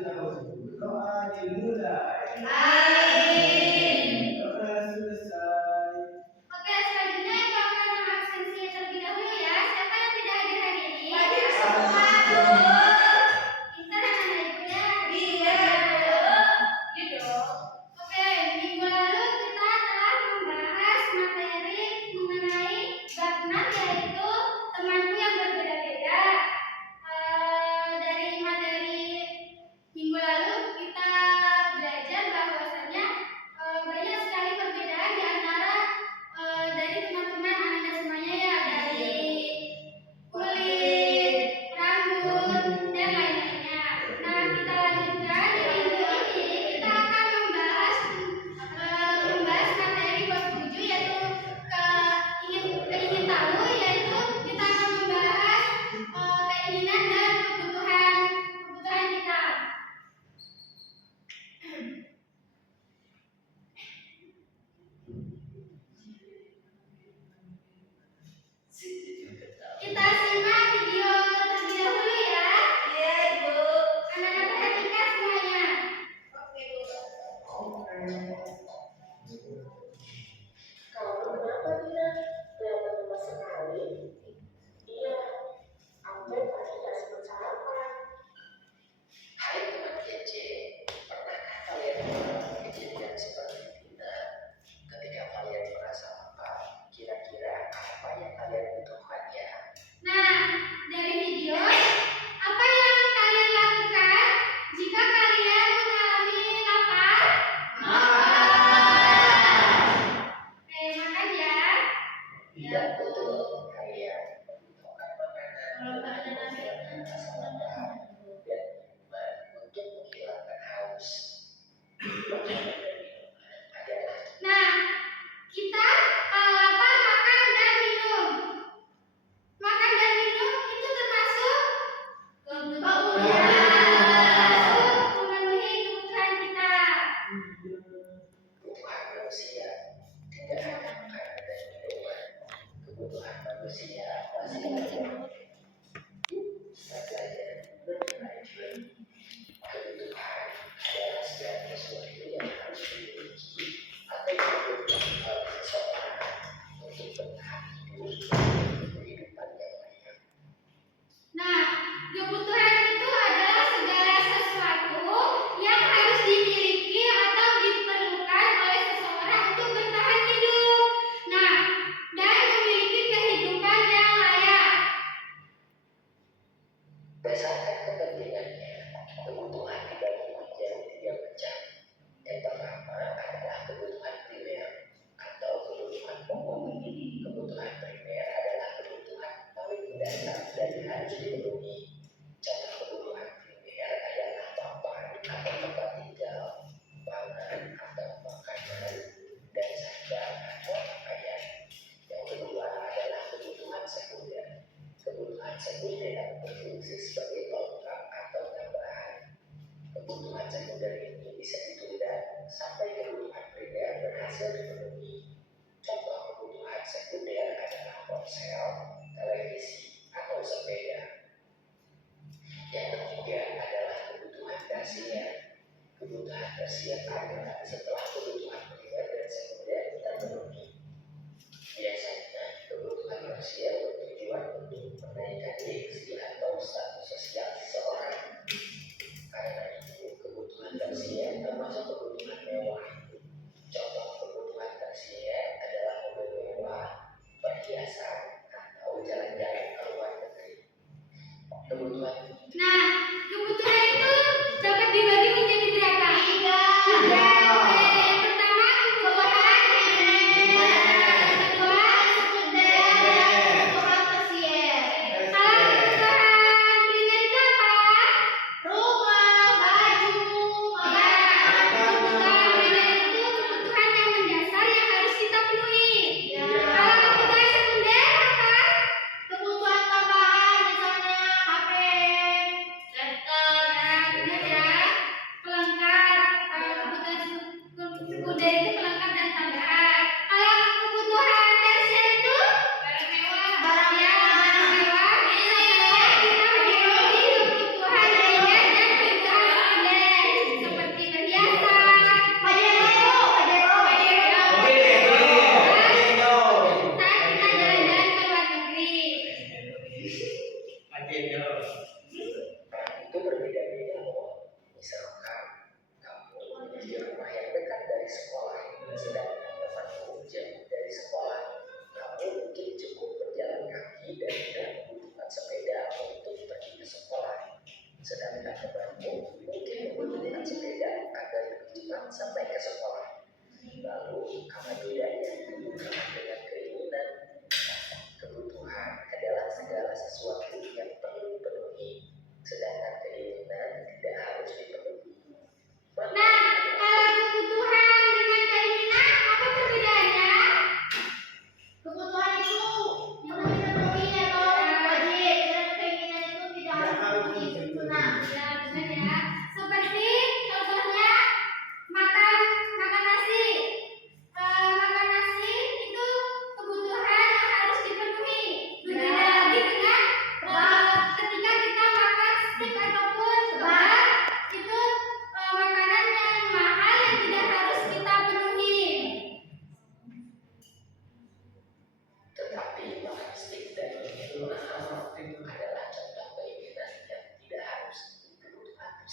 Doa dimulai. Amin. Doa selesai. Oke, selanjutnya itu akan absensi terlebih dahulu ya. Siapa yang tidak hadir hari ini? Semua, Bu. Pintar anak-anak ibu ya. Iya, Bu. Iya dong. Oke, minggu lalu kita telah membahas materi mengenai bab 6 yaitu temanku yang berbeda-beda. Dari materi minggu lalu kita belajar bahwasanya banyak sekali perbedaan di antara dari teman-teman Anda semuanya ya, dari kulit, rambut, dan lain-lainnya. Nah, kita lanjutkan di minggu ini kita akan membahas materi bab 7 yaitu ingin tahu, yaitu kita akan membahas keinginan dan kebutuhan kita. Kita simak video terlebih dahulu ya. Iya, Ibu. Anak-anak perhatikan semuanya. Oke, Bu. Kamu kenapa Dina? Kelihatan lemas sekali. Iya, Amber pasti tak sempat sarapan. Hai teman kece, pernahkah kalian mengalami kejadian seperti Dina? Ketika kalian merasa lapar, kira-kira apa yang kalian butuhkan ya? Nah, dari video, apa yang kalian lakukan jika kalian mengalami lapar? Oke, makan ya. Tidak betul, kalian membutuhkan makanan menghilangkan rasa lapar dan minuman untuk menghilangkan haus. Makanan dan minuman adalah Nah, kita kalau lapar makan dan minum. Makan dan minum itu termasuk memenuhi kebutuhan kita. kebutuhan manusia, tidak hanya makanan dan minuman. Kebutuhan manusia masih ada. Saja berlanjut. Kebutuhan adalah segala sesuatu yang harus dimiliki atau dibutuhkan oleh seseorang untuk bertahan hidup dan kehidupan yang layak. Nah, kebutuhan itu adalah segala sesuatu yang harus dimiliki atau diperlukan oleh seseorang untuk bertahan hidup. Nah, dan memiliki kehidupan yang layak. Berdasarkan kepentingannya, kebutuhan dibagi menjadi 3 macam. Yang pertama adalah kebutuhan primer atau kebutuhan pokok. Kebutuhan primer adalah kebutuhan paling mendasar dan harus dipenuhi. Contoh kebutuhan primer adalah papan atau tempat tinggal, pangan atau makanan, dan sandang atau pakaian. Yang kedua adalah kebutuhan sekunder. Kebutuhan sekunder berfungsi sebagai pelengkap atau tambahan. Kebutuhan sekunder ini bisa ditunda sampai kebutuhan primer berhasil dipenuhi. Contoh kebutuhan sekunder adalah ponsel, televisi, atau sepeda. Yang ketiga adalah kebutuhan tersier. Kebutuhan tersier adalah setelah kebutuhan primer dan sekunder terpenuhi. Biasanya kebutuhan tersier bertujuan untuk menaikkan gengsi atau status sosial seseorang. Karena itu, kebutuhan tersier termasuk kebutuhan mewah. Contoh kebutuhan tersier adalah mobil mewah, perhiasan, atau jalan-jalan ke luar negeri. Kebutuhan Nah, kebutuhan itu dapat dibagi menjadi berapa? 3.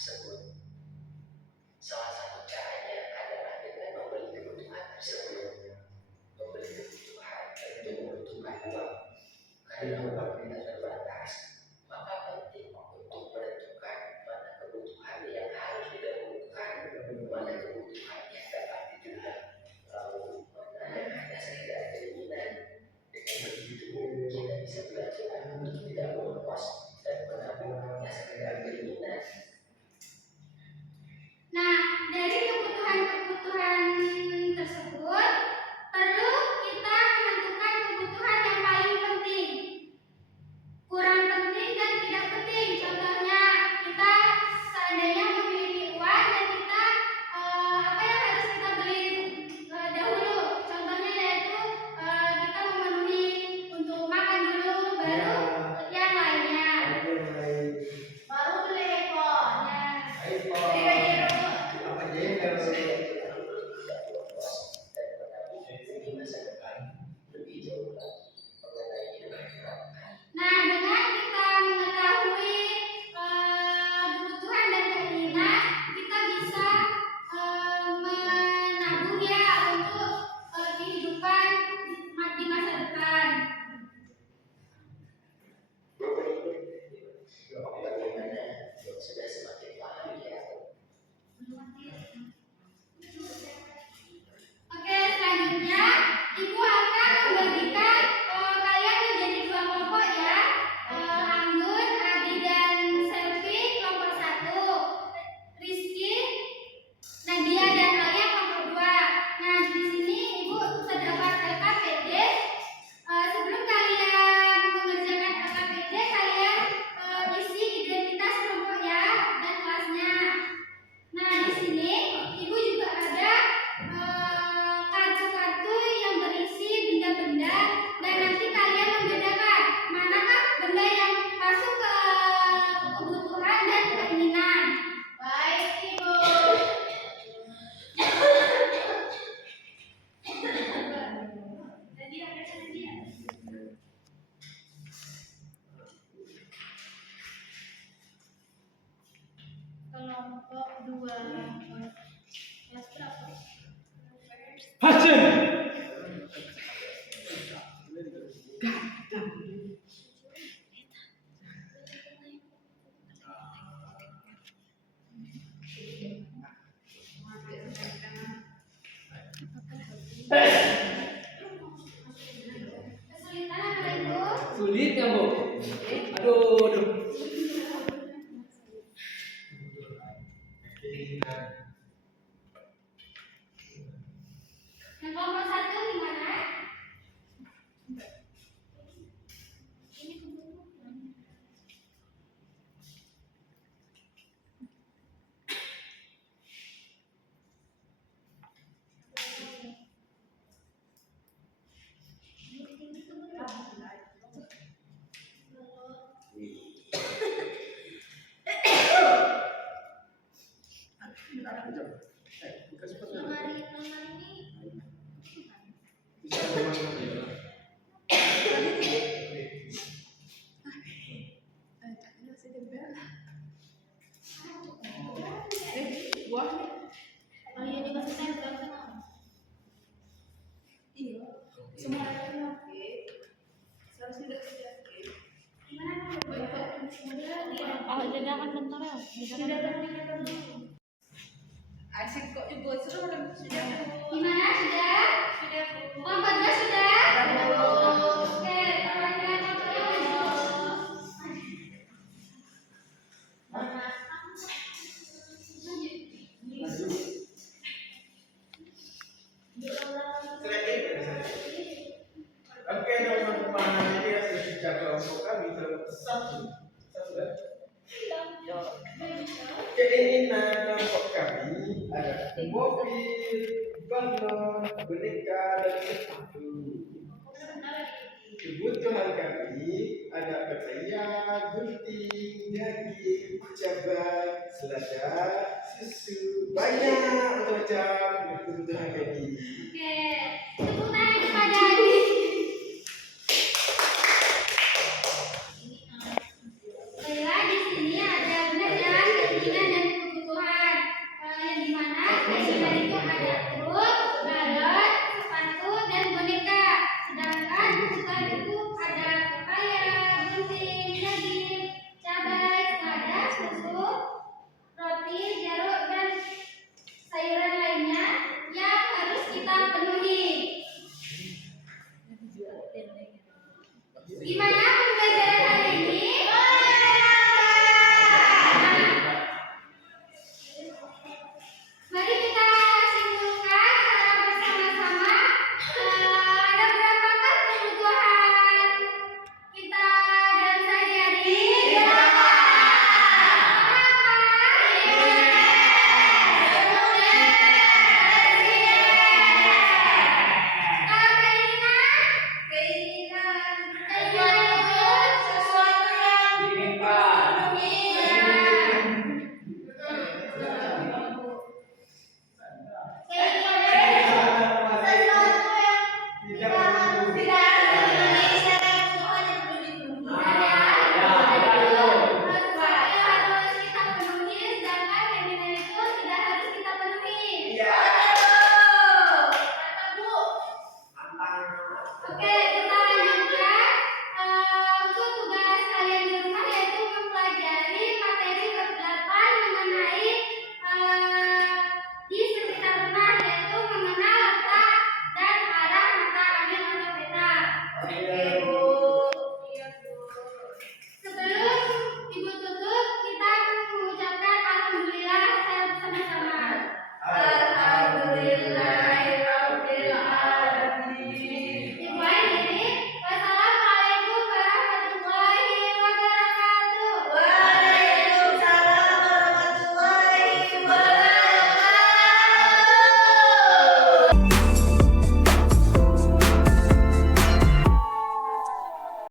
tersebut. Salah satu caranya adalah dengan membeli kebutuhan tersebut. Membeli kebutuhan tentu membutuhkan uang. Karena uang kita terbatas, maka penting untuk menentukan mana kebutuhan yang harus didahulukan, mana kebutuhan yang dapat ditunda, lalu mana yang hanya sekedar keinginan. Dengan begitu, kita bisa belajar untuk tidak boros dan menabung hanya sekedar keinginan. Nah, dari kebutuhan-kebutuhan tersebut, perlu kita menentukan kebutuhan yang paling penting, kurang penting dan tidak penting. Contohnya, kita seandainya memiliki uang dan kita apa yang harus kita beli dahulu. Contohnya yaitu kita memenuhi untuk makan dulu, baru yang lainnya. Baru beli handphone. Ya. Nah, dengan kita mengetahui kebutuhan dan keinginan, kita bisa menabung ya untuk kehidupan di masa depan. Bagaimana? Sudah semakin paham ya? Oke, selanjutnya Ibu akan membagikan kalian menjadi dua kelompok ya. Anggun, Adi dan Selvi kelompok 1, Rizky, Nadia dan Alia kelompok 2. Nah, di sini Ibu terdapat LKPD. Sebelum kalian mengerjakan LKPD, kalian isi identitas kelompok ya dan kelasnya. Nah, di sini Ibu juga ada kartu-kartu yang berisi benda-benda dan nanti kalian membedakan manakah benda yang masuk ke kebutuhan dan keinginan. Baik, Ibu. Jadi ada saja. Kelompok 2. Kelas berapa? Hasil. Kesulitan apa Ibu? Sulit ya, Bu? Aduh. Yang kelompok 1 gimana? Lemari ini oh iya dikasih tempel kan? Iya. Semua Gimana? Oh, jadi akan bentar ya. Asik kok Ibu. Sudah. Gimana? Sudah? Sudah, Bu. Kelompok 2 sudah? Sudah, Bu. Oke, perwakilan kelompok 2. Oke, teman-teman pemahaman ini ya sudah kelompok kami kelompok 1. Keinginan kelompok kami ada mobil, balon, boneka, dan sepatu. Kebutuhan kami ada pepaya, gunting, daging, cabai, selada, susu, banyak macam-macam